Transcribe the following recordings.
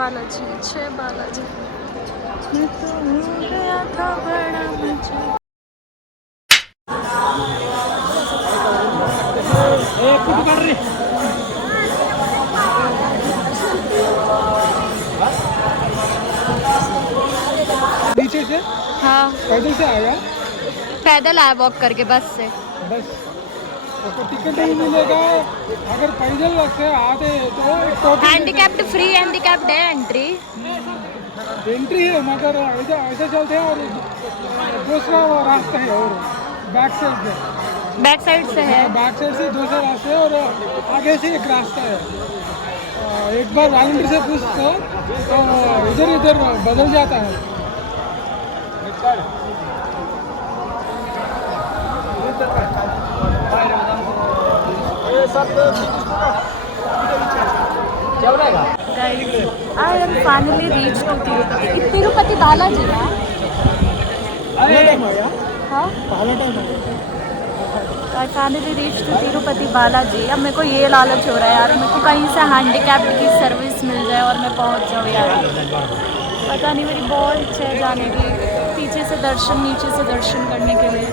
बालाजी, जय बालाजी। मैं तो हो गया था बड़ा मजा। नीचे से हाँ पैदल से आया पैदल आया, वॉक करके बस से। बस उसको टिकट नहीं मिलेगा अगर पैदल से आते तो हैंडीकैप्ड फ्री हैंडीकैप्ड है एंट्री। एंट्री है मगर ऐसा ऐसा चलते हैं और दूसरा वो रास्ता है और बैक साइड से बैक साइड से है। बैक साइड से दूसरा रास्ता है और आगे से एक रास्ता है। एक बार वॉलंटियर से पूछो तो इधर इधर बदल जाता है। I am finally reached to Tirupati. Tirupati Balaji ना? हाँ? I finally reached to Tirupati Balaji. अब मेरे को ये लालच हो रहा है यार, मेरे को कहीं से हैंडीकैप्ड की सर्विस मिल जाए और मैं पहुंच जाऊँ यार। पता नहीं, मेरी बहुत इच्छा है जाने की, पीछे से दर्शन नीचे से दर्शन करने के लिए।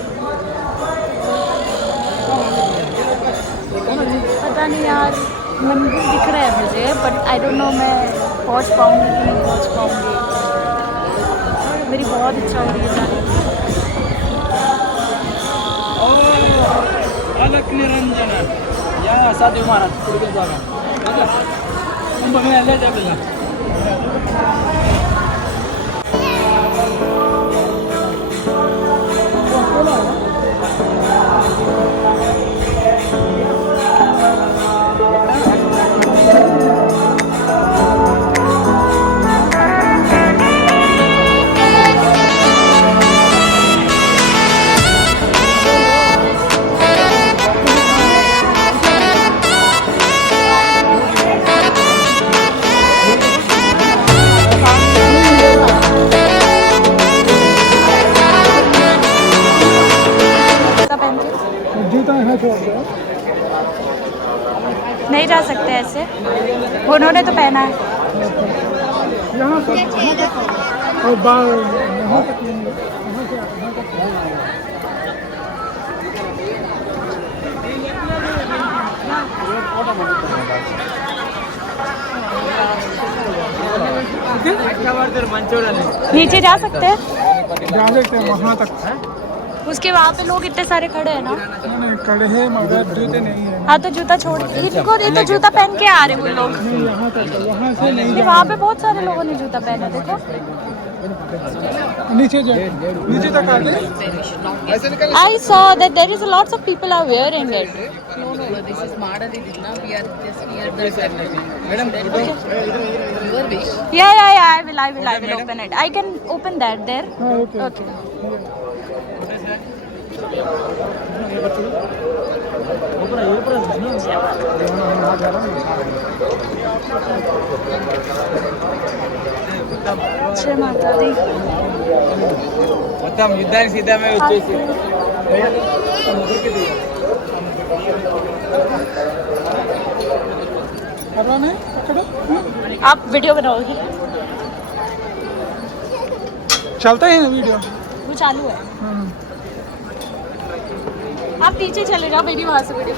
पता नहीं यार, मंदिर दिख रहा है मुझे बट आई डोंट नो मैं पहुंच पाऊंगी कि नहीं पहुंच पाऊंगी। मेरी बहुत इच्छा हो रही है जाने की। अलक निरंजन या साधू महाराज पुढे जागा बघायला आपल्याला नहीं जा सकते ऐसे, उन्होंने तो पहना है। यहाँ तक और यहाँ तक नीचे जा सकते हैं वहाँ तक। उसके वहाँ पे लोग इतने सारे खड़े हैं ना। नहीं खड़े हैं मगर जूते नहीं है। हाँ तो जूता छोड़, इनको ये तो जूता पहन के आ रहे वो लोग। यहाँ तक वहाँ से नहीं। वहाँ पे बहुत सारे लोगों ने जूता पहना, देखो। नीचे नीचे तक आ गए। I saw that there is a lots of people are wearing it. No, this is model. It is now we are just near the madam your wish. Yeah. I will open it. I can open that there. Okay Okay. जय माता दी। మొత్తం యుద్ధానికి సిద్ధమే వచ్చేసి आप video बनाओगे? चलता है ना वीडियो। वो चालू है। आप पीछे चले जाओ, मेरी वहाँ से वीडियो।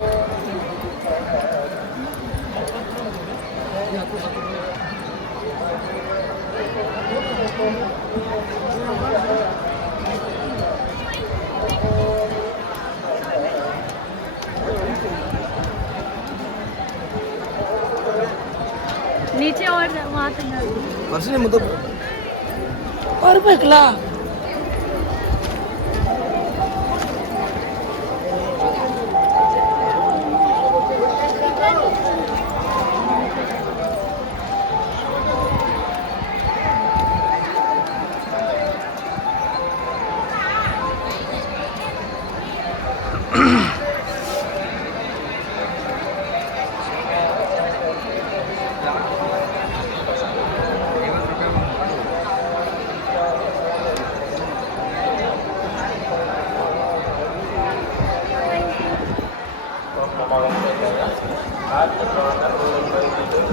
नीचे और वहाँ तक और पकला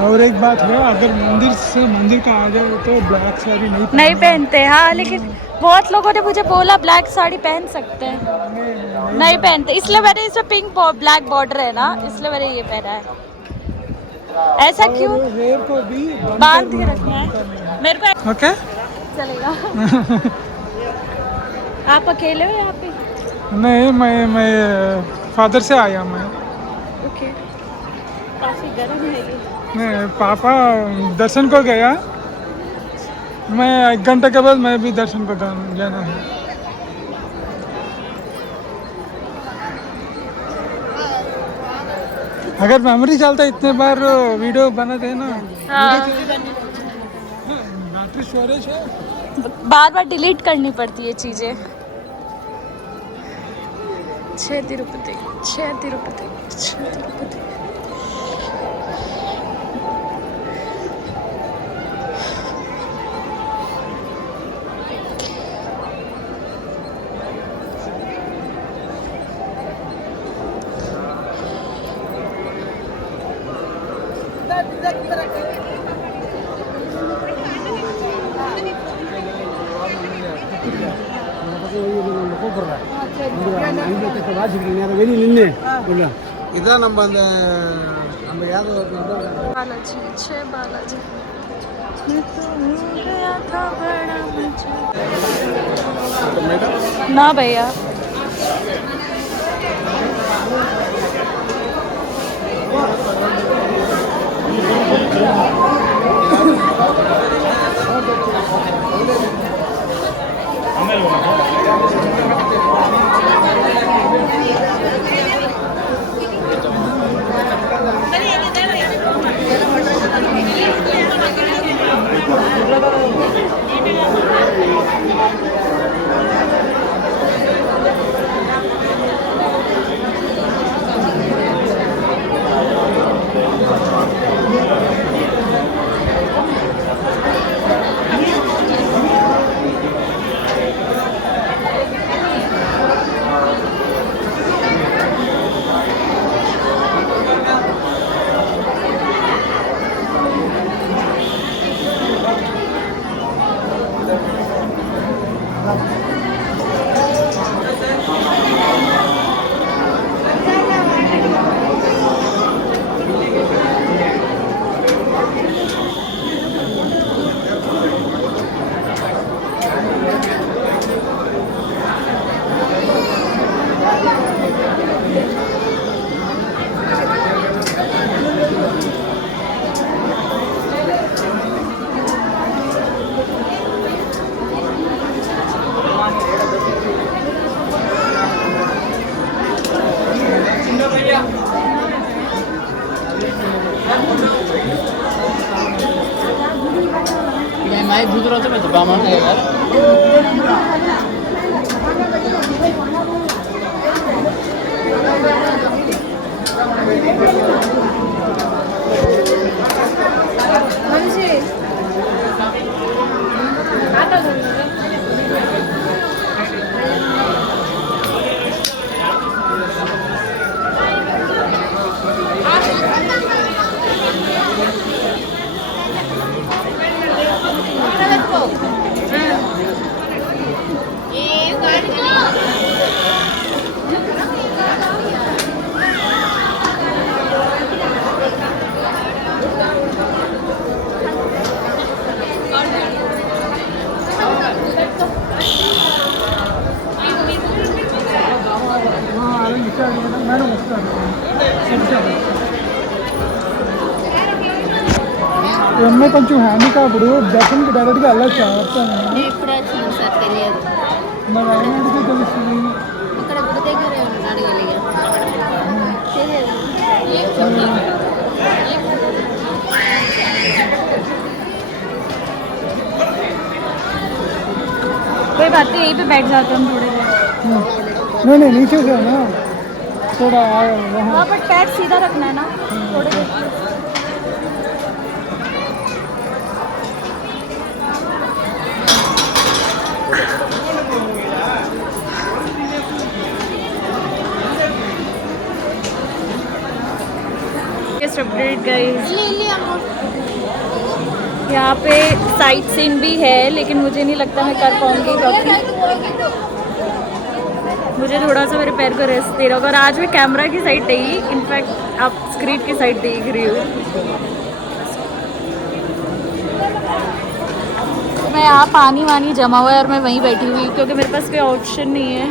और एक बात है, अगर मंदिर से मंदिर का आ जाए तो ब्लैक साड़ी नहीं पहनते, हाँ, लेकिन बहुत लोगों ने मुझे बोला ब्लैक साड़ी पहन सकते हैं, नहीं पहनते, इसलिए मैंने इसमें पिंक ब्लैक बॉर्डर है ना, इसलिए मैंने ये पहना है। ऐसा क्यों? हेयर को भी बांध के रखना है मेरे को। ओके चलेगा। आप अकेले हो यहाँ पे? नहीं, मैं फादर से आया मैं। ओके, काफी गर्म है ये। मैं पापा दर्शन को गया, मैं 1 घंटे के बाद मैं भी दर्शन को जाना है। अगर मेमोरी चलता इतने बार वीडियो बनाते हैं ना, हाँ, बैटरी स्टोरेज है। बार बार डिलीट करनी पड़ती है चीजें। 6 तिरुपति, 6 तिरुपति, 6 तिरुपति। இதான் நம்ம அந்த நம்ம யாதவ बालाजी, 6 बालाजी। मैं तो भूल गया था बड़ा मुझे। ना भैया, माय दुसऱ्याचं म्हणजे बामण మేడం వస్తారు. అమ్మాయి కొంచెం హ్యాండికాప్డ్, దర్శన్కి డైరెక్ట్గా వెళ్ళొచ్చు. ఎప్పుడు వచ్చింది సార్ తెలియదు. మరి ఆయన అడిగితే తెలుస్తుంది. ఇక్కడ గుడి దగ్గరే ఉన్నాడు తెలియదు. कोई बात नहीं, यहीं पे बैठ जाते हैं हम थोड़ी देर। नहीं नीचे से है ना, थोड़ा वहाँ वहाँ पर पैर सीधा रखना है ना थोड़ी देर। Just update guys. यहाँ पे साइट सीन भी है, लेकिन मुझे नहीं लगता मैं कर पाऊँगी क्योंकि मुझे थोड़ा सा मेरे पैर को रेस्ट दे रहा होगा। और आज मैं कैमरा की साइड नहीं, इनफैक्ट आप स्क्रीन की साइड देख रही हूँ। तो मैं यहाँ पानी वानी जमा हुआ है और मैं वहीं बैठी हुई क्योंकि मेरे पास कोई ऑप्शन नहीं है।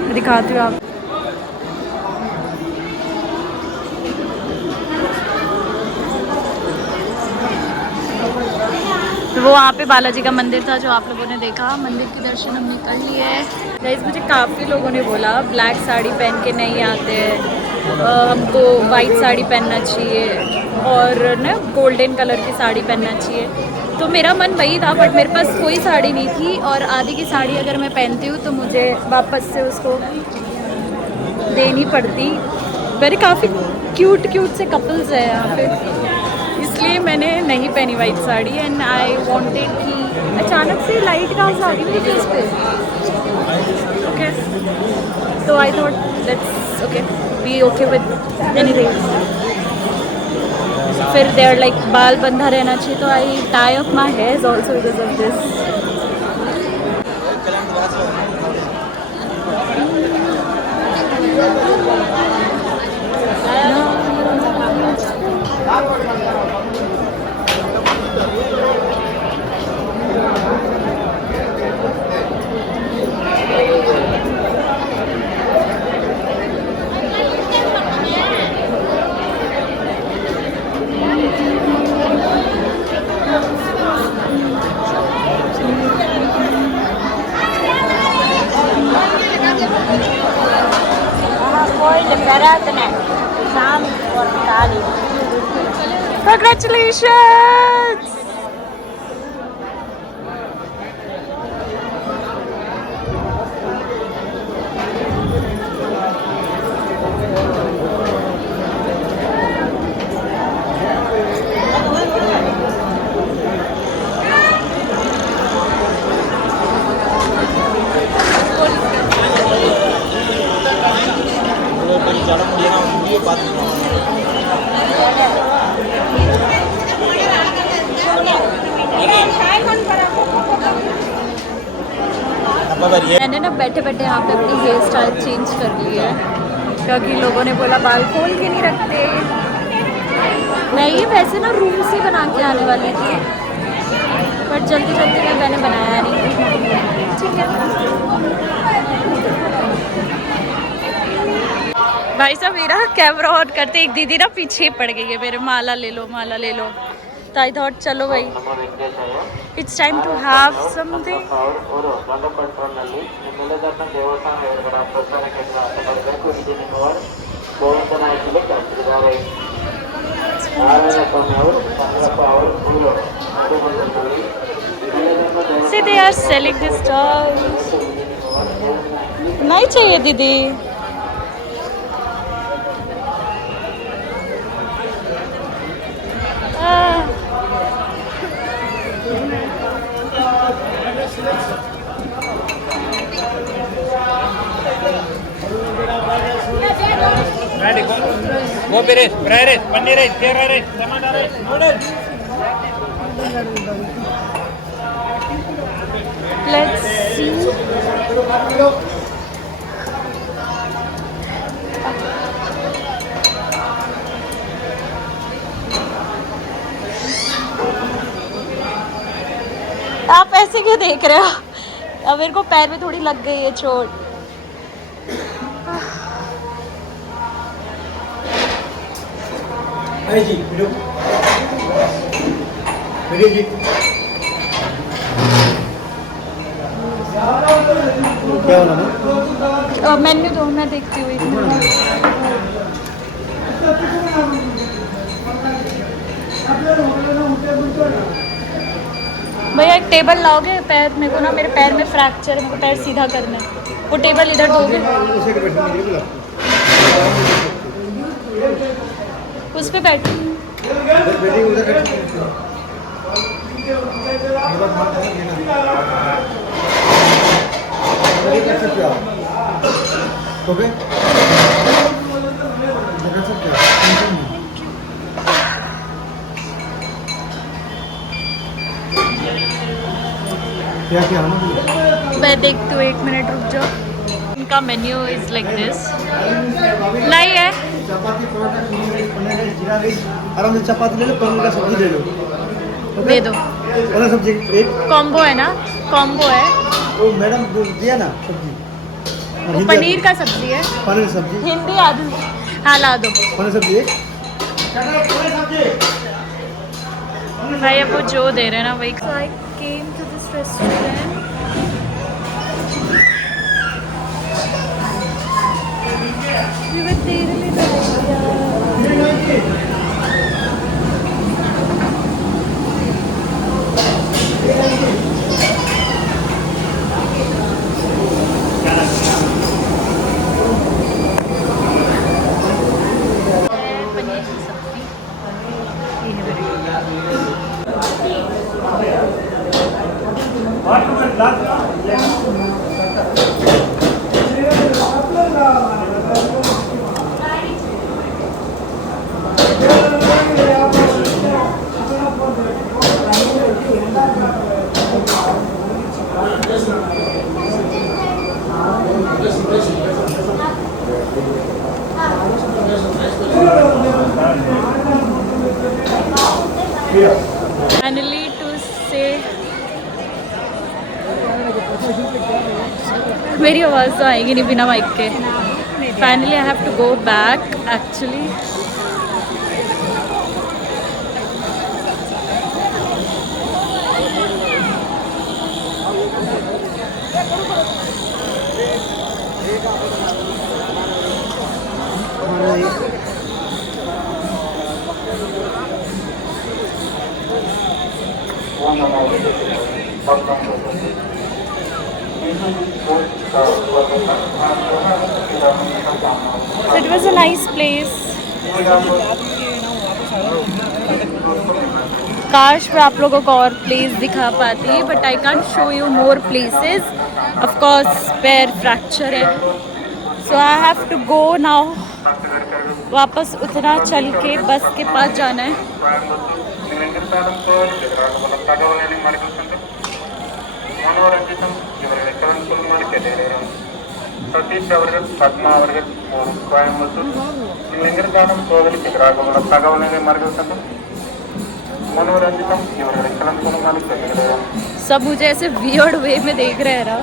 मैं दिखाती हूँ आप। तो वो वहाँ पे बालाजी का मंदिर था जो आप लोगों ने देखा। मंदिर के दर्शन हमने कर लिए है। गाइस मुझे काफ़ी लोगों ने बोला ब्लैक साड़ी पहन के नहीं आते हैं, हमको वाइट साड़ी पहनना चाहिए और ना गोल्डन कलर की साड़ी पहनना चाहिए। तो मेरा मन वही था, बट मेरे पास कोई साड़ी नहीं थी और आधी की साड़ी अगर मैं पहनती हूँ तो मुझे वापस से उसको देनी पड़ती। मेरे काफ़ी क्यूट से कपल्स है यहाँ पे, इसलिए मैंने नहीं पहनी white sari. And I wanted कि अचानक से लाइट कहाँ से आ गई मेरे फेस पे। ओके, तो I thought let's okay be okay with anything. फिर देयर लाइक बाल बंधा रहना चाहिए, तो I tie up my hairs also because of this. Congratulations! मैंने ना बैठे बैठे यहाँ पे अपनी हेयर स्टाइल चेंज कर ली है क्योंकि लोगों ने बोला बाल खोल के नहीं रखते। मैं ये वैसे ना रूम से बना के आने वाली थी, बट जल्दी जल्दी में मैंने बनाया नहीं। ठीक है भाई साहब, मेरा कैमरा ऑन करते एक दीदी ना पीछे पड़ गई है मेरे, माला ले लो माला ले लो। तो आई थॉट चलो भाई it's time to have something. See, they are selling this dolls. नहीं चाहिए दीदी। Gobi rice, fried rice, paneer rice, kera rice, tomato rice, noodles. Let's see. आप ऐसे क्यों देख रहे हो? अब मेरे को पैर में थोड़ी लग गई है चोट। जी वीडियो जी क्या होना मेन्यू दो, मैं देखती हुई। भैया एक टेबल लाओगे? पैर मेरे को ना, मेरे पैर में फ्रैक्चर है, मेरे को पैर सीधा करना है। वो टेबल इधर दोगे? उस पे बैठ। ओके क्या क्या है ना मैं देखती हूँ, 1 मिनट रुक जाओ। इनका मेन्यू इज लाइक दिस। नहीं है, चपाती पराठा पनीर राइस जीरा राइस आराम से चपाती ले लो पनीर का सब्जी ले लो दे दो। पनीर सब्जी एक कॉम्बो है ना, कॉम्बो है। वो मैडम वो दिया ना सब्जी वो पनीर का सब्जी है। पनीर सब्जी हिंदी आदमी, हाँ ला दो पनीर सब्जी एक भाई। अब वो जो दे रहे हैं ना वही। So I came to this restaurant. We were there in paneer की सब्जी ये है मेरी। Finally to say, मेरी आवाज़ तो आएगी नहीं बिना माइक के। Finally I have to go back actually. So it was a nice place. काश मैं आप लोगों को और प्लेस दिखा पाती, but I can't show you more places of course पैर फ्रैक्चर है। So I have to go now. वापस उतना चल के बस के पास जाना है। சதீஷ் அவர்கள் பத்மா அவர்கள் கோயம்புத்தூர் லிங்கர்கானம் கோவிலுக்கு எதிராக தகவல்களை மறுகள் சங்கம் मनोरंजन इवरगळे कलम कोणमाली केलेले सब मुझे ऐसे वियर्ड वे में देख रहे हैं ना।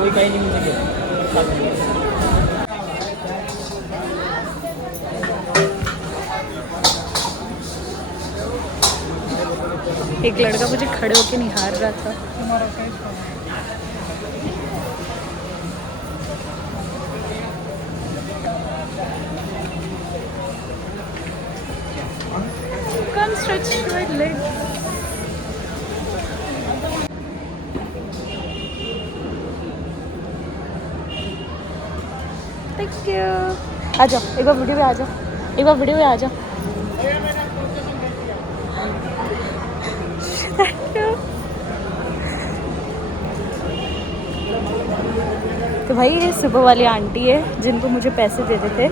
कोई कहीं नहीं मिल एक लड़का मुझे खड़े होके निहार रहा था। Come stretch your legs. Thank you. आ जाओ एक बार वीडियो में आ जाओ, एक बार वीडियो में आ जाओ। Thank you. तो भाई ये सुबह वाली आंटी है जिनको मुझे पैसे देते थे।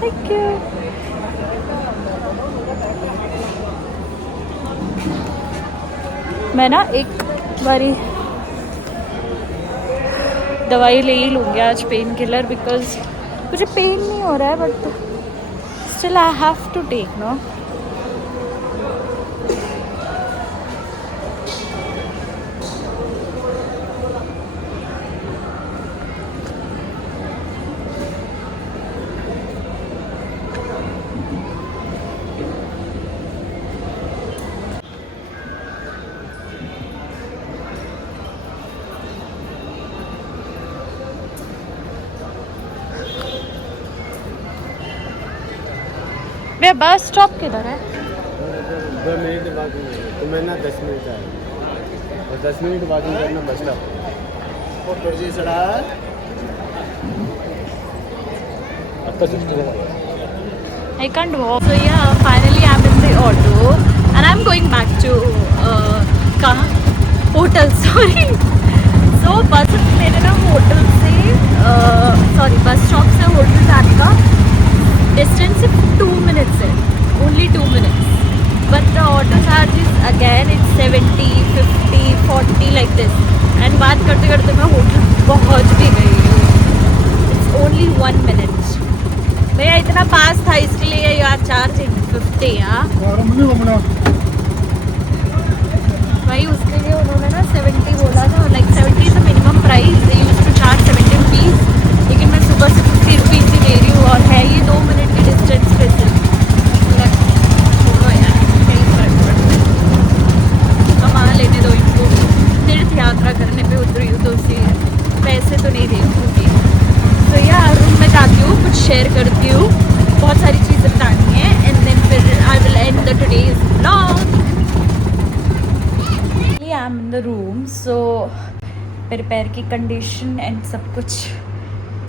Thank you. मैं ना एक बारी दवाई ले ही लूँगी आज, पेन किलर, बिकॉज मुझे पेन नहीं हो रहा है but still I have to take no. मेरा बस स्टॉप किधर है? 2 मिनट वॉकिंग है तो मैं ना 10 मिनट आया और 10 मिनट वॉकिंग करना बस स्टॉप आपका सिस्टर है I can't walk. So yeah, finally I'm in the auto and I'm going back to कहाँ? Hotel. Sorry. So बस मेरे ना होटल से बस स्टॉप से होटल जाने का डिस्टेंस सिर्फ 2 मिनट्स है. Only 2 minutes. But the auto charge is again it's 70, 50, 40 like this. And बात करते करते मैं होटल पहुँच भी गई हूँ. It's only 1 minute. भैया इतना पास था इसके लिए यार चार्जिंग 50 यार भाई उसके लिए उन्होंने ना 70 बोला था like 70 is the minimum price they used to charge 70 rupees लेकिन मैं सुबह से 50 रुपीज़ ही दे रही हूँ और है ये 2 मिनट की डिस्टेंस पे से छोड़ो यार कहीं फर्क पड़ता है कमा लेने दो इनको तीर्थ यात्रा करने पे उतरी हूँ तो उसी पैसे तो नहीं दे दूँगी. तो यार रूम में जाती हूँ कुछ शेयर करती हूँ बहुत सारी चीज़ें बतानी है एंड देन फिर I will and the today's vlog. I am in the room so मेरे पैर की कंडीशन एंड सब कुछ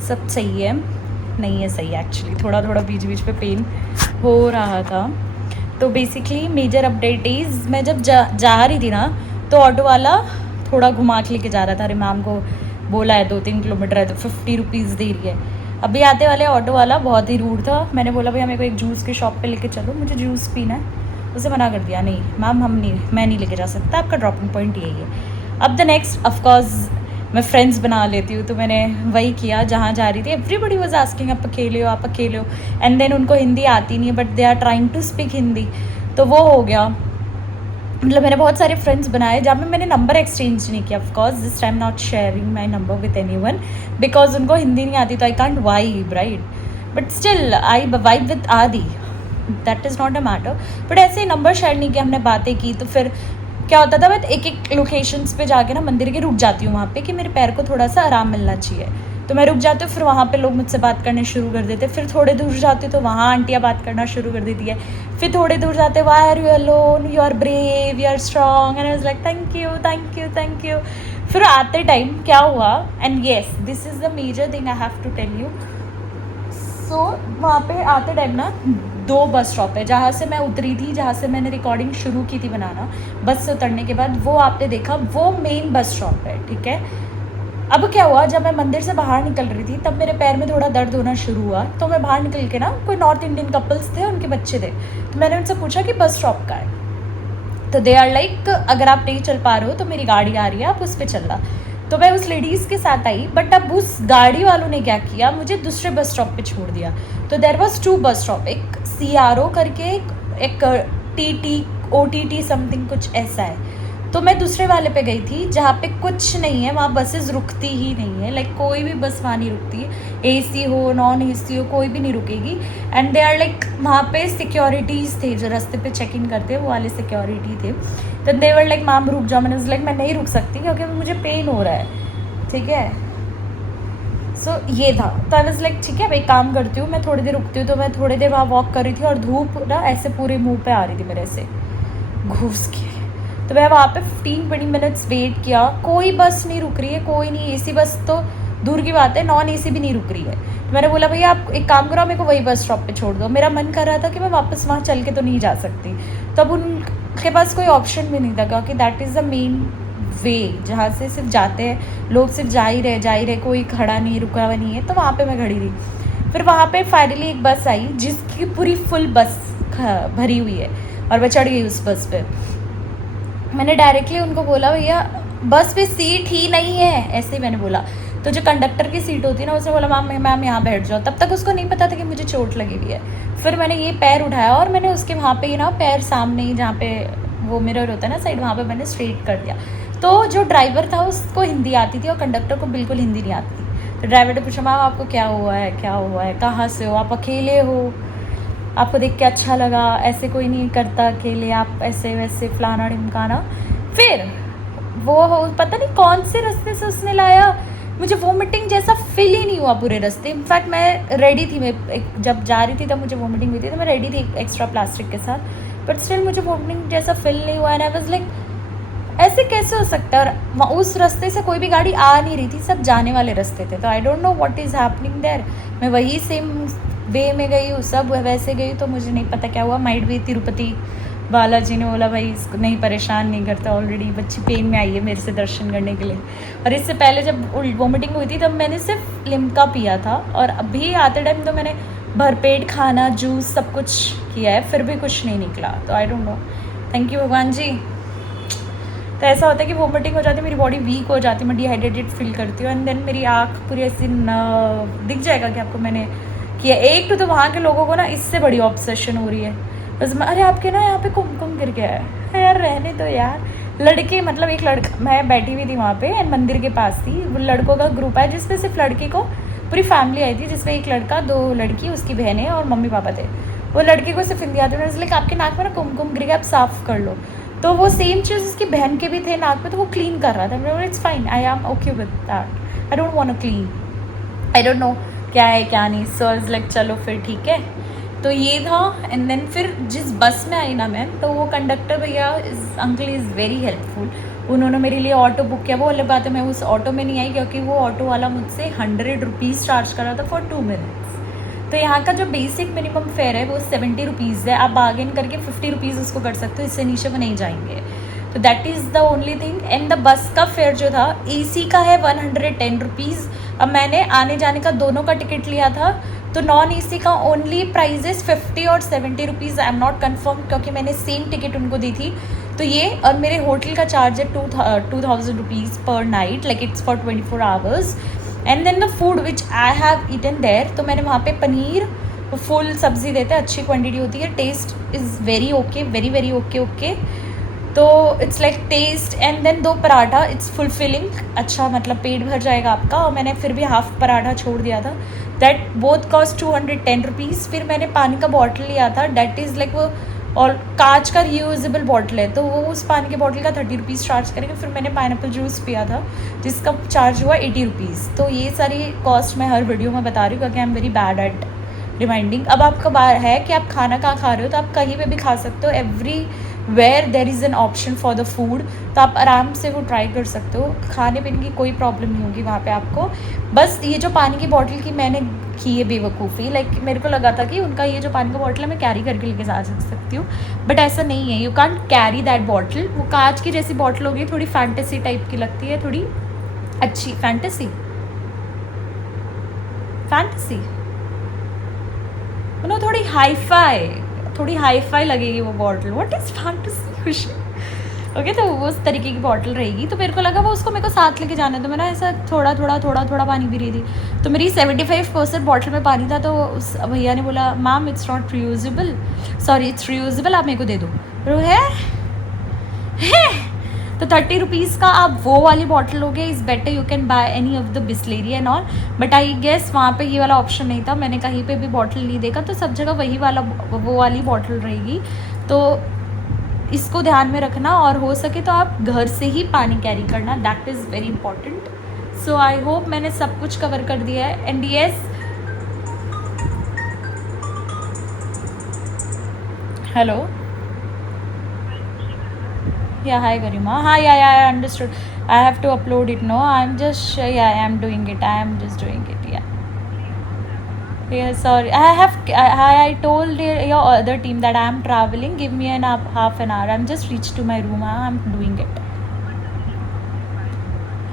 सब सही है नहीं है सही एक्चुअली थोड़ा थोड़ा बीच बीच पे पेन हो रहा था. तो बेसिकली मेजर अपडेट इज़ मैं जब जा रही थी ना तो ऑटो वाला थोड़ा घुमा के लेके जा रहा था. अरे मैम को बोला है 2-3 किलोमीटर है तो 50 रुपीज़ दे रही है. अभी आते वाले ऑटो वाला बहुत ही रूड था. मैंने बोला भैया मेरे को एक जूस की शॉप पे लेके चलो मुझे जूस पीना है. उसे मना कर दिया नहीं मैम मैं नहीं लेके जा सकता आपका ड्रॉपिंग पॉइंट यही है. अब द नेक्स्ट ऑफकोर्स मैं फ्रेंड्स बना लेती हूँ तो मैंने वही किया जहाँ जा रही थी. एवरीबडी वाज आस्किंग आप अकेले हो एंड देन उनको हिंदी आती नहीं है but they are trying to speak Hindi तो वो हो गया. मतलब मैंने बहुत सारे फ्रेंड्स बनाए जहाँ पे मैंने नंबर एक्सचेंज नहीं किया. Of course this time not sharing my number with anyone because उनको हिंदी नहीं आती तो I can't vibe right but still I vibe with Adi that is not a matter. But ऐसे ही नंबर शेयर नहीं किया हमने बातें की तो फिर क्या होता था मैं एक लोकेशंस पे जाके ना मंदिर के रुक जाती हूँ वहाँ पे कि मेरे पैर को थोड़ा सा आराम मिलना चाहिए तो मैं रुक जाती हूँ. फिर वहाँ पे लोग मुझसे बात करने शुरू कर देते. फिर थोड़े दूर जाती हूँ तो वहाँ आंटियाँ बात करना शुरू कर देती है. फिर थोड़े दूर जाते why are you alone you are brave you are strong and I was like thank you. फिर आते टाइम क्या हुआ and yes this is the major thing I have to tell you. So वहाँ पे आते टाइम ना 2 bus stop है जहाँ से मैं उतरी थी जहाँ से मैंने रिकॉर्डिंग शुरू की थी बनाना. बस से उतरने के बाद वो आपने देखा वो मेन बस स्टॉप है ठीक है. अब क्या हुआ जब मैं मंदिर से बाहर निकल रही थी तब मेरे पैर में थोड़ा दर्द होना शुरू हुआ तो मैं बाहर निकल के ना कोई नॉर्थ इंडियन कपल्स थे उनके बच्चे थे तो मैंने उनसे पूछा कि बस स्टॉप का है तो दे आर लाइक अगर आप नहीं चल पा रहे हो तो मेरी गाड़ी आ रही है आप उस पर चलना. तो मैं उस लेडीज़ के साथ आई बट अब उस गाड़ी वालों ने क्या किया मुझे दूसरे बस स्टॉप पे छोड़ दिया. तो देयर वाज 2 बस स्टॉप एक CRO करके एक TT OTT समथिंग कुछ ऐसा है. तो मैं दूसरे वाले पे गई थी जहाँ पे कुछ नहीं है वहाँ बसेस रुकती ही नहीं है लाइक कोई भी बस वहाँ नहीं रुकती है. AC हो नॉन AC हो कोई भी नहीं रुकेगी एंड दे आर लाइक वहाँ पे सिक्योरिटीज़ थे जो रास्ते पे चेक इन करते हैं वो वाले सिक्योरिटी थे. तो दे वर लाइक मैम रुक जाओ. मैंने लाइक मैं नहीं रुक सकती क्योंकि मुझे पेन हो रहा है ठीक है. सो ये था तो आई वाज लाइक ठीक है एक काम करती हूँ मैं थोड़ी देर रुकती हूँ. तो मैं थोड़ी देर वहाँ वॉक कर रही थी और धूप ना ऐसे पूरे मुंह पे आ रही थी मेरे से घूस के. तो मैं वहाँ पे 15-20 मिनट्स वेट किया कोई बस नहीं रुक रही है कोई नहीं. AC बस तो दूर की बात है नॉन AC भी नहीं रुक रही है. तो मैंने बोला भैया आप एक काम करो मेरे को वही बस स्टॉप पे छोड़ दो. मेरा मन कर रहा था कि मैं वापस वहाँ चल के तो नहीं जा सकती. तो अब उनके पास कोई ऑप्शन भी नहीं था क्योंकि दैट इज़ द मेन वे जहाँ से सिर्फ जाते हैं लोग सिर्फ जा ही रहे कोई खड़ा नहीं रुका हुआ नहीं है. तो वहाँ पे मैं खड़ी रही. फिर वहाँ पे फाइनली एक बस आई जिसकी पूरी फुल बस भरी हुई है और मैं चढ़ गई उस बस पे. मैंने डायरेक्टली उनको बोला भैया बस पे सीट ही नहीं है ऐसे ही मैंने बोला. तो जो कंडक्टर की सीट होती है ना उसने बोला मैम यहाँ बैठ जाओ. तब तक उसको नहीं पता था कि मुझे चोट लगी हुई है. फिर मैंने ये पैर उठाया और मैंने उसके वहाँ पे ना पैर सामने ही जहाँ पे वो मिरर होता है ना साइड वहाँ पे मैंने स्ट्रेट कर दिया. तो जो ड्राइवर था उसको हिंदी आती थी और कंडक्टर को बिल्कुल हिंदी नहीं आती थी. तो ड्राइवर ने पूछा मैम आपको क्या हुआ है कहाँ से हो आप अकेले हो आपको देख के अच्छा लगा ऐसे कोई नहीं करता अकेले आप ऐसे वैसे फलाना ढिमकाना. फिर वो पता नहीं कौन से रास्ते से उसने लाया मुझे वोमिटिंग जैसा फील ही नहीं हुआ पूरे रास्ते. इनफैक्ट मैं रेडी थी. मैं जब जा रही थी तब मुझे वोमिटिंग हुई थी तो मैं रेडी थी एक्स्ट्रा प्लास्टिक के साथ. बट स्टिल मुझे वोमिटिंग जैसा फील नहीं हुआ एंड आई वाज लाइक ऐसे कैसे हो सकता है। और उस रास्ते से कोई भी गाड़ी आ नहीं रही थी, सब जाने वाले रास्ते थे। तो I don't know what is happening there. मैं वही सेम वे में गई हूँ, सब वैसे गई, तो मुझे नहीं पता क्या हुआ। माइट भी तिरुपति बालाजी ने बोला भाई इसको नहीं, परेशान नहीं करता, ऑलरेडी बच्ची पेन में आई है मेरे से दर्शन करने के लिए। और इससे पहले जब वोमिटिंग हुई थी तब मैंने सिर्फ लिम्का पिया था, और अभी आते टाइम तो मैंने भरपेट खाना, जूस, सब कुछ किया है, फिर भी कुछ नहीं निकला। तो I don't no, thank you भगवान जी। तो ऐसा होता है कि वोमिटिंग हो जाती है, मेरी बॉडी वीक हो जाती है, मैं डिहाइड्रेटेड फील करती हूँ, एंड देन मेरी आँख पूरी ऐसी दिख जाएगा कि आपको मैंने किया। एक तो वहाँ के लोगों को ना इससे बड़ी ऑब्सेशन हो रही है, बस अरे आपके ना यहाँ पे कुमकुम गिर गया है यार, रहने दो यार। लड़के मतलब एक लड़का, मैं बैठी हुई थी वहाँ पे एंड मंदिर के पास थी, वो लड़कों का ग्रुप है जिसमें सिर्फ लड़की को पूरी फैमिली आई थी, जिसमें एक लड़का, 2 लड़की, उसकी बहनें और मम्मी पापा थे। वो लड़के को सिर्फ हिंदी आती है, इसलिए आपके नाक में ना कुमकुम गिर गया, आप साफ़ कर लो। तो वो सेम चीज़ उसकी बहन के भी थे नाक में, तो वो क्लीन कर रहा था। It's fine, I am okay with that, I don't want to clean, I don't know क्या है क्या नहीं। सो आई वाज लाइक चलो फिर ठीक है। तो ये था, एंड देन फिर जिस बस में आई ना मैं, तो वो कंडक्टर भैया अंकल इज़ वेरी हेल्पफुल। उन्होंने मेरे लिए ऑटो बुक किया। वो अलग बात है मैं उस ऑटो में नहीं आई, क्योंकि वो ऑटो वाला मुझसे 100 रुपीज़ चार्ज कर रहा था फॉर 2 मिनट्स। तो यहाँ का जो बेसिक मिनिमम फेयर है वो 70 रुपीज़ है, आप बार्गेन करके 50 रुपीज़ उसको कर सकते हो, इससे नीचे वो नहीं जाएंगे। तो that is the only thing. And the bus का फेयर जो था, AC का है 110 रुपीज़। अब मैंने आने जाने का दोनों का टिकट लिया था, तो नॉन AC का ओनली प्राइजेस 50 और 70 rupees. I am not confirm, क्योंकि मैंने सेम टिकट उनको दी थी। तो ये, और मेरे होटल का चार्ज है 2000 rupees per night, like it's for 24 hours. And then the food which I have eaten there, तो मैंने वहाँ पे पनीर फुल सब्ज़ी देते हैं, अच्छी क्वान्टिटी होती है, taste is very okay, very very okay. तो it's like taste, and then 2 paratha, it's fulfilling, अच्छा मतलब पेट भर जाएगा आपका। और मैंने फिर भी हाफ पराठा छोड़ दिया था, दैट बोथ कॉस्ट 210 रुपीज़। फिर मैंने पानी का बॉटल लिया था, डैट इज़ लाइक वो, और कांच का रीयूजेबल बॉटल है, तो वो उस पानी के बॉटल का 30 रुपीज़ चार्ज करेंगे। फिर मैंने पाइनएप्पल जूस पिया था जिसका चार्ज हुआ 80 रुपीज़। तो ये सारी कॉस्ट मैं हर वीडियो में बता रही हूँ, क्योंकि I am very bad at reminding. अब आपका बार है कि आप खाना कहाँ खा रहे हो, तो आप कहीं पे भी खा सकते हो, everywhere there is an option for the food, तो आप आराम से वो ट्राई कर सकते हो, खाने पीने की कोई प्रॉब्लम नहीं होगी वहाँ पे आपको। बस ये जो पानी की बॉटल की मैंने की है बेवकूफ़ी, लाइक मेरे को लगा था कि उनका ये जो पानी का बॉटल है मैं कैरी करके लेके जा सकती हूँ, बट ऐसा नहीं है, you can't carry that bottle. वो कांच की जैसी बॉटल होगी, थोड़ी फैंटेसी टाइप की लगती है, थोड़ी अच्छी फैंटेसी मतलब थोड़ी हाई फाई लगेगी वो बॉटल। व्हाट इज़ फैंटेसी खुशी, ओके। तो वो उस तरीके की बॉटल रहेगी, तो मेरे को लगा वो उसको मेरे को साथ लेके जाना है, तो मैंने ऐसा थोड़ा पानी पी रही थी। तो मेरी 75% बॉटल में पानी था, तो उस भैया ने बोला ma'am it's not reusable, sorry it's reusable, आप मेरे को दे दो। तो है तो 30 रुपीज़ का आप वो वाली बॉटल लोगे, is better you can buy any of the Bisleri and all, but I guess वहाँ पे ये वाला ऑप्शन नहीं था। मैंने कहीं पे भी बॉटल नहीं देखा, तो सब जगह वो वाली बॉटल रहेगी। तो इसको ध्यान में रखना, और हो सके तो आप घर से ही पानी कैरी करना, that is very important. So I hope मैंने सब कुछ कवर कर दिया है। And yes, hello, yeah, hi Garima, hi, yeah, I understood, I have to upload it, no, I'm just yeah, I am doing it, yeah, sorry, I told your other team that I am traveling, give me half an hour, I'm just reached to my room, I'm doing it.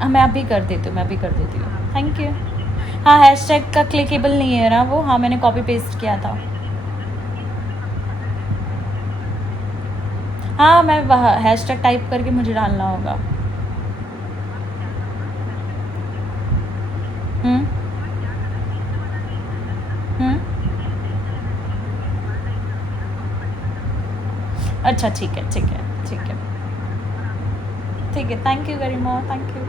मैं अभी कर देती हूँ, thank you. हाँ, hashtag का clickable नहीं है ना वो, हाँ मैंने कॉपी पेस्ट किया था। हाँ, मैं हैशटैग टाइप करके मुझे डालना होगा। अच्छा ठीक है, thank you very much, thank you.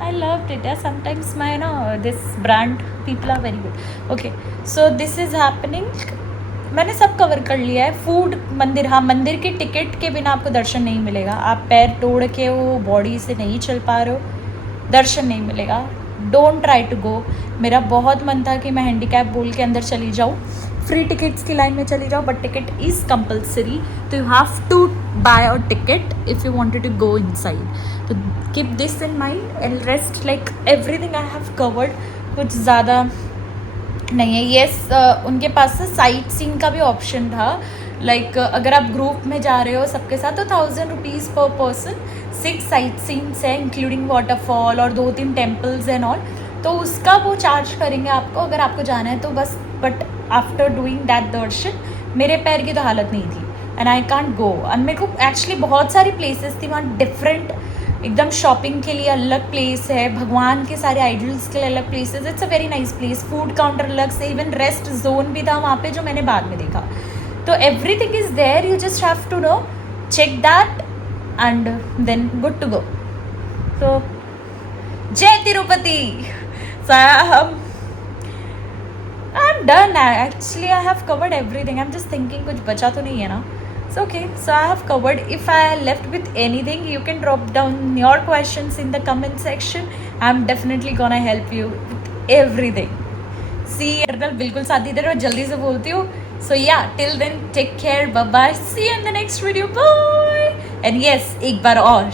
I loved it. Yeah, sometimes my this brand people are very good. Okay, so this is happening. मैंने सब कवर कर लिया है। फूड, मंदिर, हाँ मंदिर के टिकट के बिना आपको दर्शन नहीं मिलेगा। आप पैर तोड़ के हो, बॉडी से नहीं चल पा रहे हो, दर्शन नहीं मिलेगा। Don't try to go. मेरा बहुत मन था कि मैं हैंडीकैप बोल के अंदर चली जाऊँ, फ्री टिकट्स की लाइन में चली जाओ, बट टिकट इज़ कंपल्सरी, तो you have to buy a ticket if you wanted to go inside. तो keep this in mind and rest, like everything I have covered, कुछ ज़्यादा नहीं है। येस उनके पास साइट सीइंग का भी ऑप्शन था, लाइक अगर आप ग्रुप में जा रहे हो सबके साथ तो 1000 रुपीज़ पर पर्सन, 6 साइट सीन्स है इंक्लूडिंग वाटरफॉल और 2-3 टेम्पल्स एंड ऑल, तो उसका वो चार्ज करेंगे आपको अगर आपको जाना है तो बस। बट आफ्टर डूइंग दैट दर्शन मेरे पैर की तो हालत नहीं थी and I can't go. And मेरे को एक्चुअली बहुत सारी प्लेसेस थी वहाँ डिफरेंट, एकदम शॉपिंग के लिए अलग प्लेस है, भगवान के सारे आइडल्स के लिए अलग places, it's a very nice place. Food counter अलग से, इवन रेस्ट जोन भी था वहाँ पे जो मैंने बाद में देखा। तो everything is there, you just have to know, check that and then good to go. तो जय Tirupati. So I'm done. Actually, I have covered everything. I'm just thinking कुछ बचा तो नहीं है ना? It's okay. So I have covered. If I left with anything, you can drop down your questions in the comment section. I'm definitely gonna help you with everything. See, बिल्कुल साथ दे रहे हो, जल्दी से बोलती हूँ. So yeah, till then, take care. Bye bye. See you in the next video. Bye. And yes, एक बार और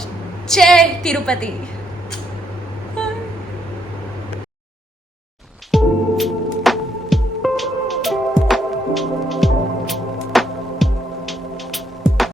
जय तिरुपति.